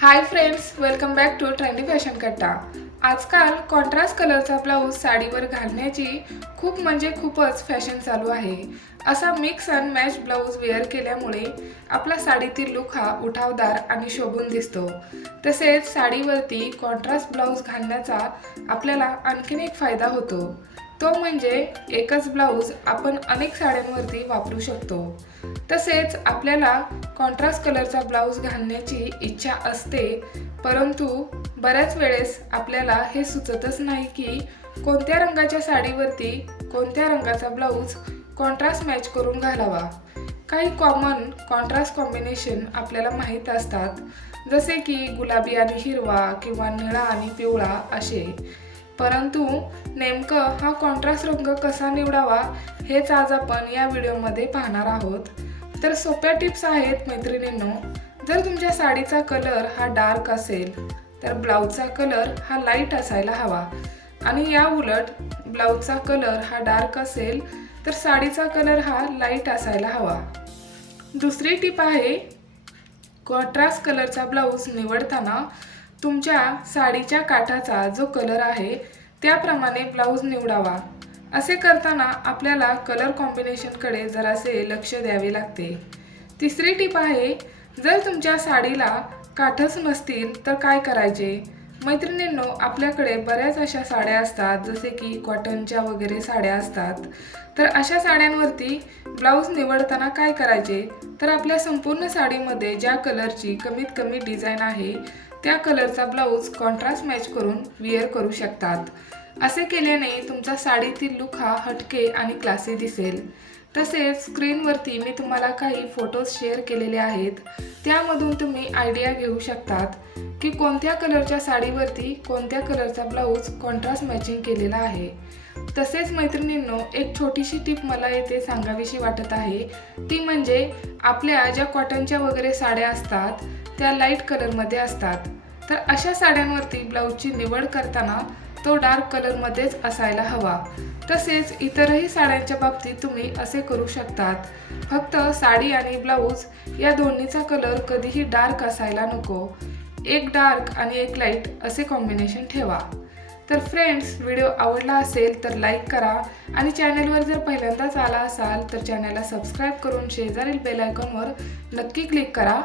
Hi friends welcome back to trendy fashion कट्टा आजकाल contrast कलरचा ब्लाऊज साडीवर घालण्याची खूप म्हणजे खूपच फॅशन चालू आहे. असा mix and match blouse wear केल्यामुळे आपला साडीतील लुक हा उठावदार आणि शोभून दिसतो. तसेच साडीवरती कॉन्ट्रास्ट ब्लाऊज घालण्याचा आपल्याला आणखीन एक फायदा होतो. तो म्हणजे एकच ब्लाऊज आपण अनेक साड्यांवरती वापरू शकतो. तसेच आपल्याला कॉन्ट्रास्ट कलरचा ब्लाऊज घालण्याची इच्छा असते परंतु बऱ्याच वेळेस आपल्याला हे सुचतच नाही की कोणत्या रंगाच्या साडीवरती कोणत्या रंगाचा ब्लाऊज कॉन्ट्रास्ट मॅच करून घालावा. काही कॉमन कॉन्ट्रास्ट कॉम्बिनेशन आपल्याला माहीत असतात जसे की गुलाबी आणि हिरवा किंवा निळा आणि पिवळा असे. परंतु नेमकं हा कॉन्ट्रास्ट रंग कसा निवडावा हेच आज आपण या व्हिडिओमध्ये पाहणार आहोत. तर सोप्या टिप्स आहेत मैत्रिणींनो. जर तुमच्या साडीचा कलर हा डार्क असेल तर ब्लाऊजचा कलर हा लाइट असायला हवा. आणि या उलट ब्लाऊजचा कलर हा डार्क असेल तर साडीचा कलर हा लाइट असायला हवा. दुसरी टिप आहे कॉन्ट्रास्ट कलरचा ब्लाऊज निवडताना तुमच्या साडीच्या काठाचा जो कलर आहे त्याप्रमाणे ब्लाऊज निवडावा. असे करताना आपल्याला कलर कॉम्बिनेशनकडे जरासे लक्ष द्यावे लागते. तिसरी टीप आहे जर तुमच्या साडीला काठच नसतील तर काय करायचे? मैत्रिणींनो आपल्याकडे बऱ्याच अशा साड्या असतात जसे की कॉटनच्या वगैरे साड्या असतात. तर अशा साड्यांवरती ब्लाऊज निवडताना काय करायचे? तर आपल्या संपूर्ण साडीमध्ये ज्या कलरची कमीत कमी डिझाईन आहे त्या कलरचा ब्लाऊज कॉन्ट्रास्ट मॅच करून विअर करू शकतात. असे केल्याने तुमचा साडीतील लुक हा हटके आणि क्लासी दिसेल. तसेच स्क्रीनवरती मी तुम्हाला काही फोटोज शेअर केलेले आहेत. त्यामधून तुम्ही आयडिया घेऊ शकतात की कोणत्या कलरच्या साडीवरती कोणत्या कलरचा ब्लाऊज कॉन्ट्रास्ट मॅचिंग केलेला आहे. तसेच मैत्रिणींनो एक छोटीशी टीप मला येथे सांगावीशी वाटत आहे. ती म्हणजे आपल्या ज्या कॉटनच्या वगैरे साड्या असतात त्या लाइट कलरमध्ये असतात. तर अशा साड्यांवरती ब्लाऊजची निवड करताना तो डार्क कलरमध्येच असायला हवा. तसेच इतरही साड्यांच्या बाबतीत तुम्ही असे करू शकतात. फक्त साडी आणि ब्लाऊज या दोन्हीचा कलर कधीही डार्क असायला नको. एक डार्क आणि एक लाइट असे कॉम्बिनेशन ठेवा. तर फ्रेंड्स व्हिडिओ आवडला असेल तर लाईक करा आणि चॅनलवर जर पहिल्यांदाच आला असाल तर चॅनलला सबस्क्राईब करून शेजारील बेल आयकॉनवर नक्की क्लिक करा.